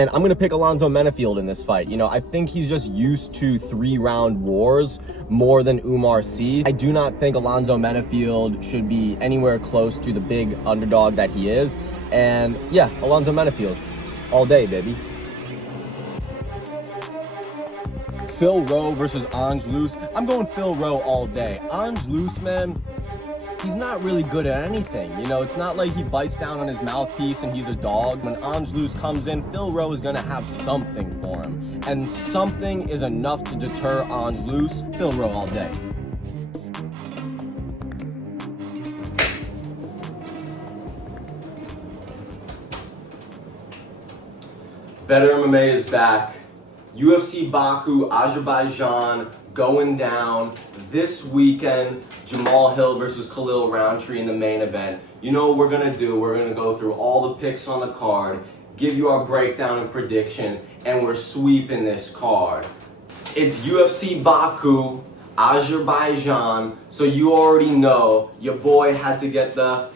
And I'm going to pick Alonzo Menifield in this fight. You know, I think he's just used to 3-round wars more than Umar Sy. I do not think Alonzo Menifield should be anywhere close to the big underdog that he is. And yeah, Alonzo Menifield all day, baby. Phil Rowe versus Ange Loose. I'm going Phil Rowe all day. Ange Loose, man, he's not really good at anything. You know, it's not like he bites down on his mouthpiece and he's a dog. When Ange Loose comes in, Phil Rowe is going to have something for him. And something is enough to deter Ange Loose. Phil Rowe all day. Better MMA is back. UFC Baku, Azerbaijan, going down this weekend. Jamal Hill versus Khalil Roundtree in the main event. You know what we're gonna do? We're gonna go through all the picks on the card, give you our breakdown and prediction, and we're sweeping this card. It's UFC Baku, Azerbaijan, so you already know your boy had to get the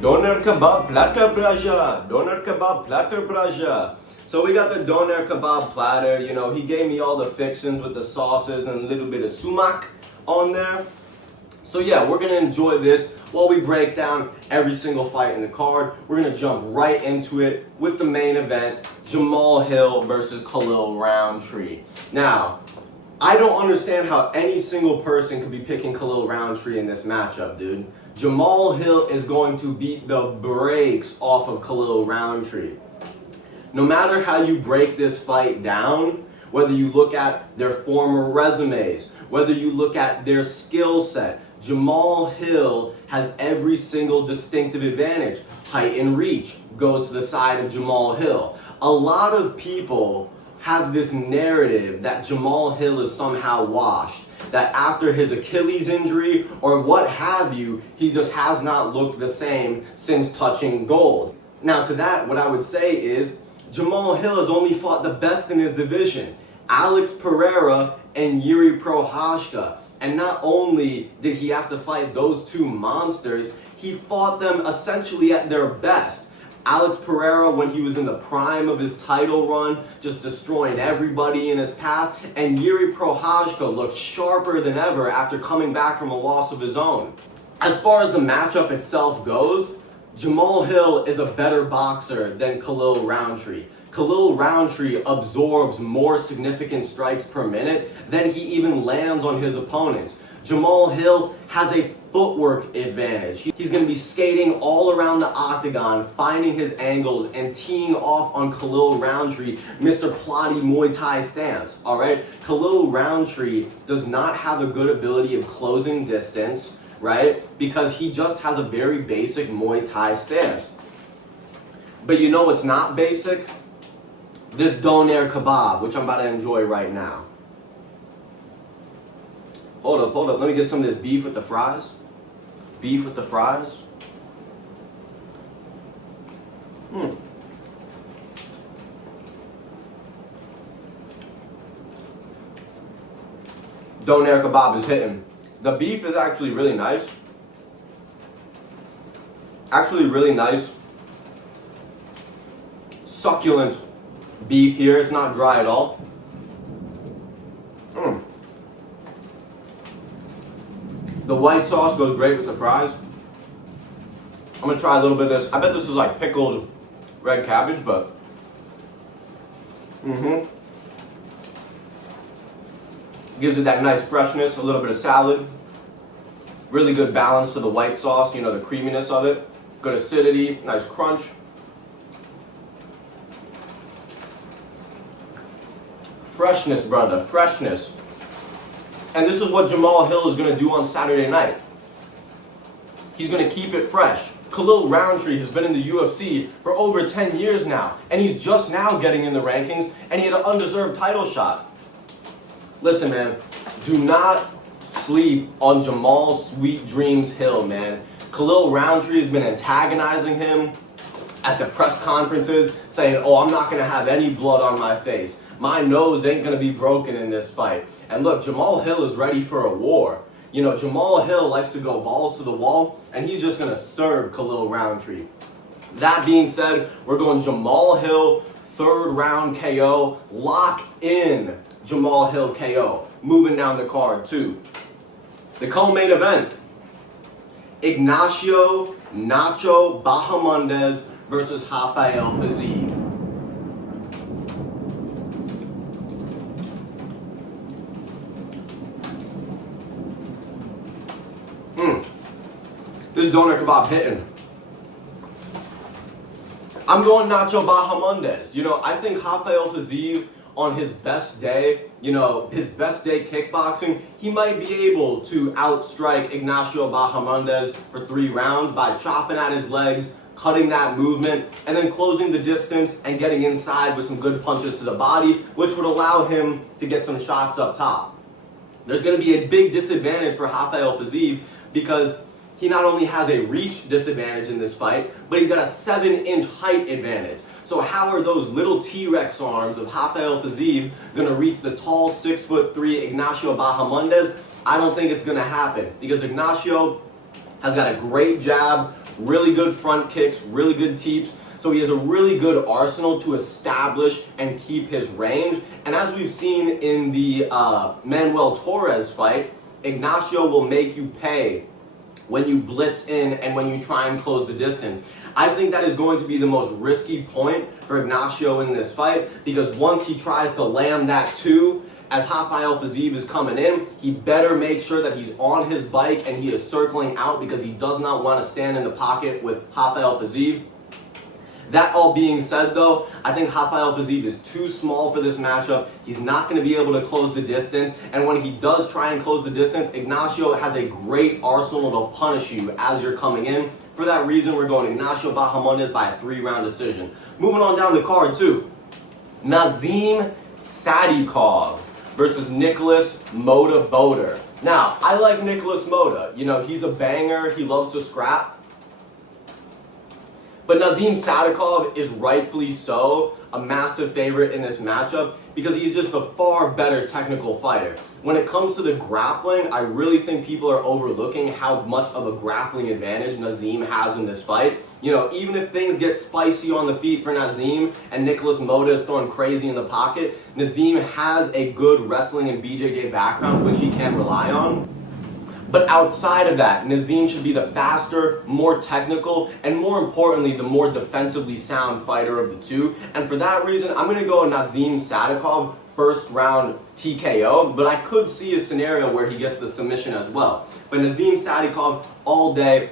Döner Kebab platter braja. Döner Kebab platter braja. So we got the Döner Kebab platter. You know, he gave me all the fixings with the sauces and a little bit of sumac on there. So yeah, we're gonna enjoy this while we break down every single fight in the card. We're gonna jump right into it with the main event, Jamal Hill versus Khalil Roundtree. Now, I don't understand how any single person could be picking Khalil Roundtree in this matchup, dude. Jamal Hill is going to beat the brakes off of Khalil Roundtree. No matter how you break this fight down, whether you look at their former resumes, whether you look at their skill set, Jamal Hill has every single distinctive advantage. Height and reach goes to the side of Jamal Hill. A lot of people have this narrative that Jamal Hill is somehow washed, that after his Achilles injury or what have you, he just has not looked the same since touching gold. Now to that, what I would say is, Jamal Hill has only fought the best in his division, Alex Pereira and Yuri Prochazka. And not only did he have to fight those two monsters, he fought them essentially at their best. Alex Pereira when he was in the prime of his title run, just destroying everybody in his path, and Yuri Prochazka looked sharper than ever after coming back from a loss of his own. As far as the matchup itself goes, Jamal Hill is a better boxer than Khalil Roundtree. Khalil Roundtree absorbs more significant strikes per minute than he even lands on his opponents. Jamal Hill has a footwork advantage. He's going to be skating all around the octagon, finding his angles and teeing off on Khalil Roundtree, Mr. Plotty Muay Thai stance, all right? Khalil Roundtree does not have a good ability of closing distance, right? Because he just has a very basic Muay Thai stance. But you know what's not basic? This Döner Kebab, which I'm about to enjoy right now. Hold up. Let me get some of this beef with the fries. Beef with the fries. Döner Kebab is hitting. The beef is actually really nice. Succulent beef here. It's not dry at all. The white sauce goes great with the fries. I'm gonna try a little bit of this. I bet this is like pickled red cabbage, but gives it that nice freshness, a little bit of salad. Really good balance to the white sauce, you know, the creaminess of it. Good acidity, nice crunch. Freshness, brother, freshness. And this is what Jamal Hill is going to do on Saturday night. He's going to keep it fresh. Khalil Roundtree has been in the UFC for over 10 years now, and he's just now getting in the rankings, and he had an undeserved title shot. Listen, man, do not sleep on Jamal Sweet Dreams Hill, man. Khalil Roundtree has been antagonizing him at the press conferences, saying, oh, I'm not going to have any blood on my face. My nose ain't going to be broken in this fight. And look, Jamal Hill is ready for a war. You know, Jamal Hill likes to go balls to the wall, and he's just going to serve Khalil Roundtree. That being said, we're going Jamal Hill third round KO. Lock in Jamal Hill KO. Moving down the card too. The co-main event. Ignacio Nacho Bahamondes versus Rafael Fiziev. This Döner Kebab hitting. I'm going Nacho Bahamondes. You know, I think Rafael Fiziev on his best day, his best day kickboxing, he might be able to outstrike Ignacio Bahamondes for 3 rounds by chopping at his legs, cutting that movement, and then closing the distance and getting inside with some good punches to the body, which would allow him to get some shots up top. There's going to be a big disadvantage for Rafael Fiziev because he not only has a reach disadvantage in this fight, but he's got a 7-inch height advantage. So how are those little T-Rex arms of Rafael Fiziev going to reach the tall 6'3" Ignacio Bahamondes? I don't think it's going to happen because Ignacio has got a great jab, really good front kicks, really good teeps. So he has a really good arsenal to establish and keep his range. And as we've seen in the Manuel Torres fight, Ignacio will make you pay when you blitz in and when you try and close the distance. I think that is going to be the most risky point for Ignacio in this fight because once he tries to land that 2, as Rafael Fiziev is coming in, he better make sure that he's on his bike and he is circling out because he does not want to stand in the pocket with Rafael Fiziev. That all being said though, I think Rafael Fiziev is too small for this matchup. He's not going to be able to close the distance. And when he does try and close the distance, Ignacio has a great arsenal to punish you as you're coming in. For that reason, we're going Ignacio Bahamondes by a 3-round decision. Moving on down the card too. Nazim Sadikov versus Nicholas Mota Boder. Now, I like Nicholas Mota. He's a banger. He loves to scrap. But Nazim Sadikov is rightfully so a massive favorite in this matchup because he's just a far better technical fighter. When it comes to the grappling, I really think people are overlooking how much of a grappling advantage Nazim has in this fight. Even if things get spicy on the feet for Nazim and Nicholas Mota is throwing crazy in the pocket, Nazim has a good wrestling and BJJ background which he can rely on. But outside of that, Nazim should be the faster, more technical, and more importantly, the more defensively sound fighter of the two. And for that reason, I'm going to go Nazim Sadikov first round TKO, but I could see a scenario where he gets the submission as well. But Nazim Sadikov all day.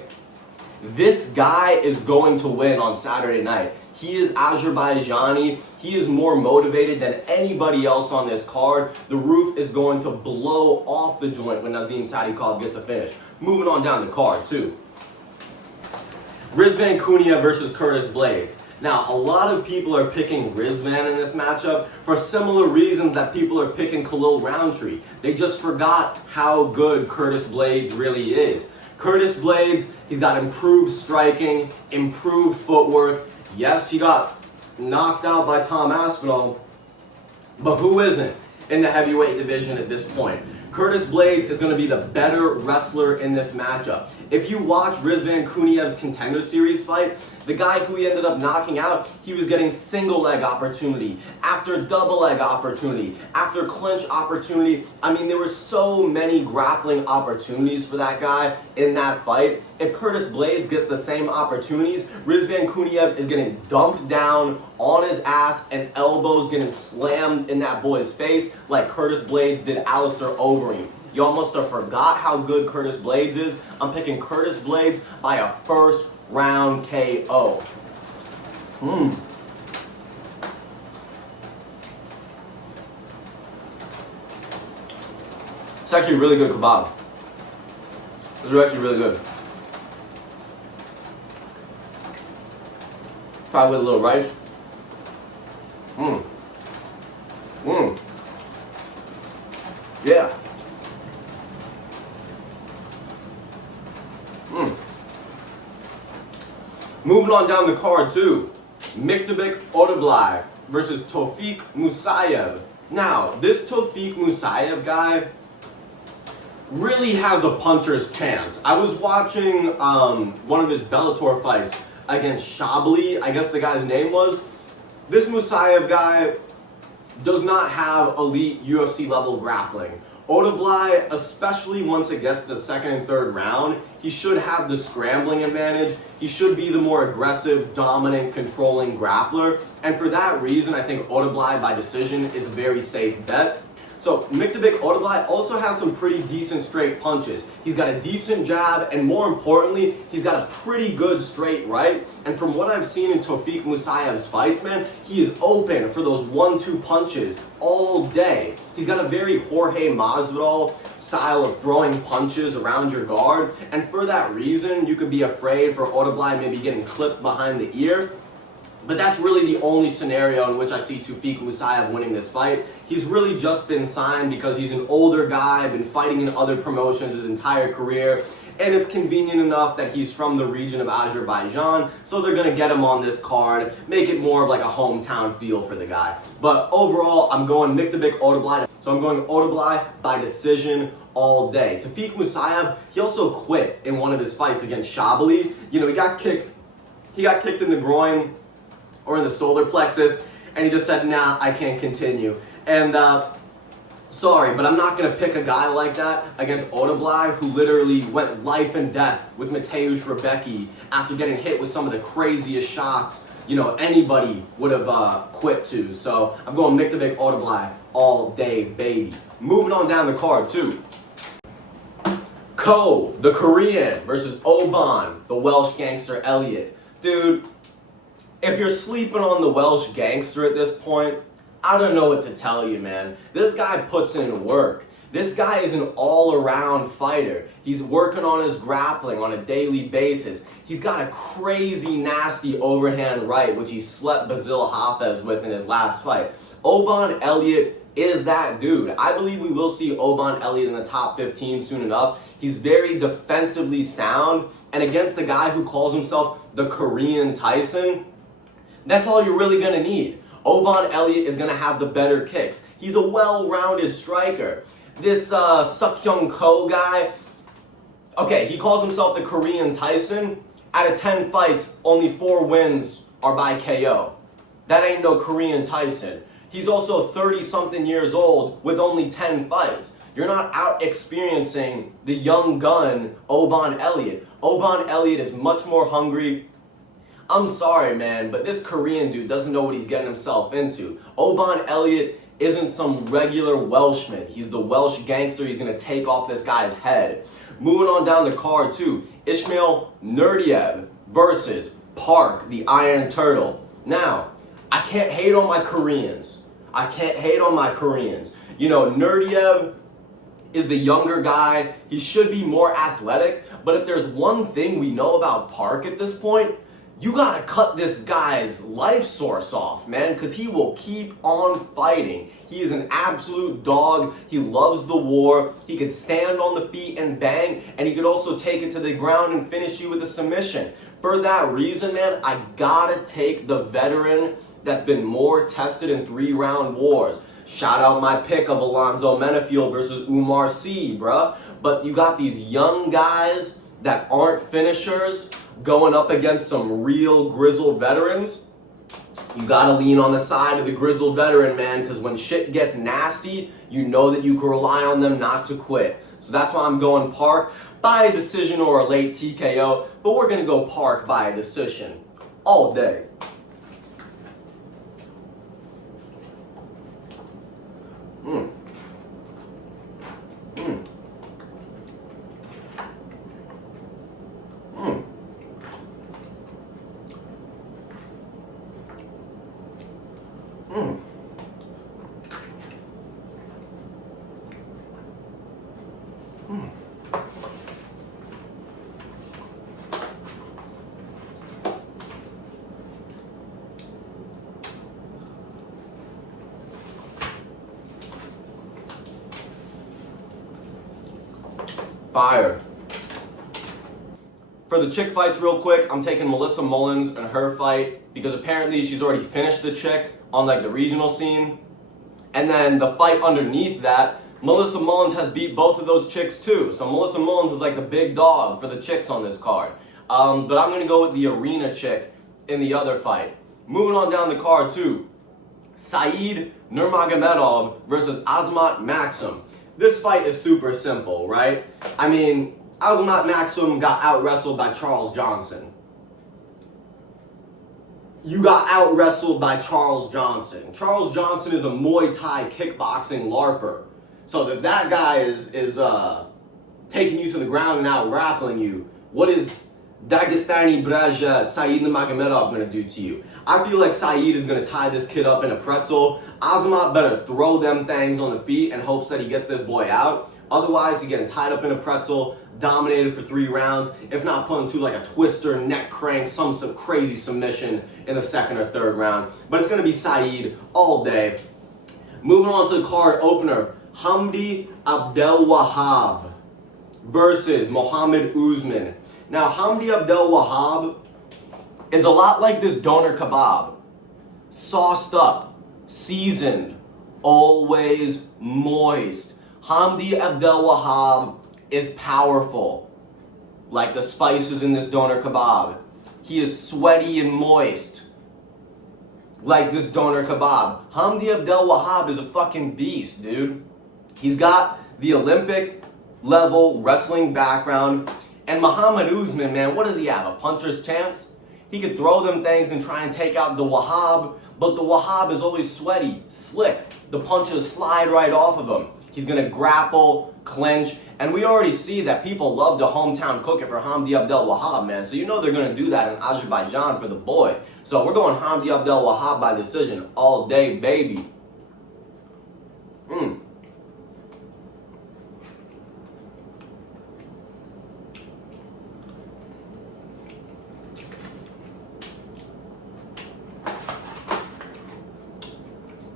This guy is going to win on Saturday night. He is Azerbaijani. He is more motivated than anybody else on this card. The roof is going to blow off the joint when Nazim Sadikov gets a finish. Moving on down the card too. Rizvan Cunha versus Curtis Blades. Now, a lot of people are picking Rizvan in this matchup for similar reasons that people are picking Khalil Roundtree. They just forgot how good Curtis Blades really is. Curtis Blades, he's got improved striking, improved footwork. Yes, he got knocked out by Tom Aspinall, but who isn't in the heavyweight division at this point? Curtis Blades is going to be the better wrestler in this matchup. If you watch Rizvan Cunha's Contender Series fight, the guy who he ended up knocking out, he was getting single leg opportunity, after double leg opportunity, after clinch opportunity. I mean, there were so many grappling opportunities for that guy in that fight. If Curtis Blades gets the same opportunities, Rizvan Cunha is getting dumped down on his ass and elbows getting slammed in that boy's face like Curtis Blades did Alistair Overeem. Y'all must have forgot how good Curtis Blades is. I'm picking Curtis Blades by a first round KO. It's actually really good kebab. Those are actually really good. Try with a little rice. Yeah. Moving on down the card too. Miktabek Odablai versus Tofik Musayev. Now, this Tofik Musayev guy really has a puncher's chance. I was watching one of his Bellator fights against Shabli, I guess the guy's name was. This Musayev guy does not have elite UFC level grappling. Odablai, especially once it gets to the second and third round, he should have the scrambling advantage. He should be the more aggressive, dominant, controlling grappler. And for that reason, I think Odablai by decision is a very safe bet. So Miktabik Odablai also has some pretty decent straight punches. He's got a decent jab, and more importantly, he's got a pretty good straight right. And from what I've seen in Tofiq Musayev's fights, man, he is open for those 1-2 punches all day. He's got a very Jorge Masvidal style of throwing punches around your guard, and for that reason, you could be afraid for Odablai maybe getting clipped behind the ear. But that's really the only scenario in which I see Tofiq Musayev winning this fight. He's really just been signed because he's an older guy, been fighting in other promotions his entire career, and it's convenient enough that he's from the region of Azerbaijan, so they're gonna get him on this card, make it more of like a hometown feel for the guy. But overall, I'm going Miktabik Odablai. So I'm going Odablai by decision all day. Tofiq Musayev, he also quit in one of his fights against Shabali. You know, he got kicked in the groin or in the solar plexus, and he just said, nah, I can't continue. And sorry, but I'm not gonna pick a guy like that against Odablai, who literally went life and death with Mateusz Rebecki after getting hit with some of the craziest shots, you know, anybody would have quit to. So I'm going Miktabik Odablai all day, baby. Moving on down the card too. Ko, the Korean, versus Oban, the Welsh gangster Elliott. Dude, if you're sleeping on the Welsh gangster at this point, I don't know what to tell you, man. This guy puts in work. This guy is an all-around fighter. He's working on his grappling on a daily basis. He's got a crazy, nasty overhand right, which he slept Basil Hafez with in his last fight. Oban Elliott is that dude. I believe we will see Oban Elliott in the top 15 soon enough. He's very defensively sound, and against the guy who calls himself the Korean Tyson, that's all you're really gonna need. Oban Elliott is gonna have the better kicks. He's a well-rounded striker. This Seokhyung Ko guy, okay, he calls himself the Korean Tyson. Out of 10 fights, only 4 wins are by KO. That ain't no Korean Tyson. He's also 30-something years old with only 10 fights. You're not out experiencing the young gun, Oban Elliott. Oban Elliott is much more hungry. I'm sorry, man, but this Korean dude doesn't know what he's getting himself into. Oban Elliott isn't some regular Welshman. He's the Welsh gangster. He's going to take off this guy's head. Moving on down the card, too. Ismail Nurdiev versus Park, the Iron Turtle. Now, I can't hate on my Koreans. You know, Nurdiev is the younger guy. He should be more athletic. But if there's one thing we know about Park at this point, you gotta cut this guy's life source off, man, because he will keep on fighting. He is an absolute dog. He loves the war. He could stand on the feet and bang, and he could also take it to the ground and finish you with a submission. For that reason, man, I gotta take the veteran that's been more tested in 3-round wars. Shout out my pick of Alonzo Menefield versus Umar Sy, bruh. But you got these young guys that aren't finishers going up against some real grizzled veterans. You gotta lean on the side of the grizzled veteran, man, because when shit gets nasty, you know that you can rely on them not to quit. So that's why I'm going Park by a decision or a late TKO, but we're gonna go Park by a decision all day. Fire. For the chick fights real quick, I'm taking Melissa Mullins and her fight because apparently she's already finished the chick on like the regional scene. And then the fight underneath that, Melissa Mullins has beat both of those chicks too. So Melissa Mullins is like the big dog for the chicks on this card. But I'm gonna go with the arena chick in the other fight. Moving on down the card too. Said Nurmagomedov versus Azamat Maxim. This fight is super simple, right? I mean, Azamat Maxim got out-wrestled by Charles Johnson. You got out-wrestled by Charles Johnson. Charles Johnson is a Muay Thai kickboxing LARPer. So if that guy is taking you to the ground and out-grappling you, what is Dagestani Braja Said Nurmagomedov going to do to you? I feel like Said is going to tie this kid up in a pretzel. Azamat better throw them things on the feet in hopes that he gets this boy out. Otherwise, he's getting tied up in a pretzel, dominated for 3 rounds, if not put into like a twister, neck crank, some crazy submission in the 2nd or 3rd round. But it's going to be Said all day. Moving on to the card opener, Hamdi Abdelwahab versus Mohammed Usman. Now, Hamdi Abdelwahab is a lot like this Döner Kebab. Sauced up, seasoned, always moist. Hamdi Abdelwahab is powerful, like the spices in this Döner Kebab. He is sweaty and moist, like this Döner Kebab. Hamdi Abdelwahab is a fucking beast, dude. He's got the Olympic level wrestling background. And Mohammed Usman, man, what does he have? A puncher's chance? He could throw them things and try and take out the Wahhab, but the Wahhab is always sweaty, slick. The punches slide right off of him. He's going to grapple, clinch, and we already see that people love to hometown cook it for Hamdi Abdelwahab, man. So you know they're going to do that in Azerbaijan for the boy. So we're going Hamdi Abdelwahab by decision all day, baby.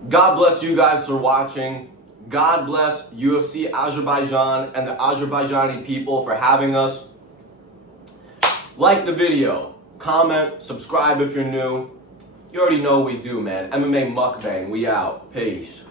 God bless you guys for watching. God bless UFC Azerbaijan and the Azerbaijani people for having us. Like the video, comment, subscribe if you're new. You already know what we do, man. MMA Mukbang, we out. Peace.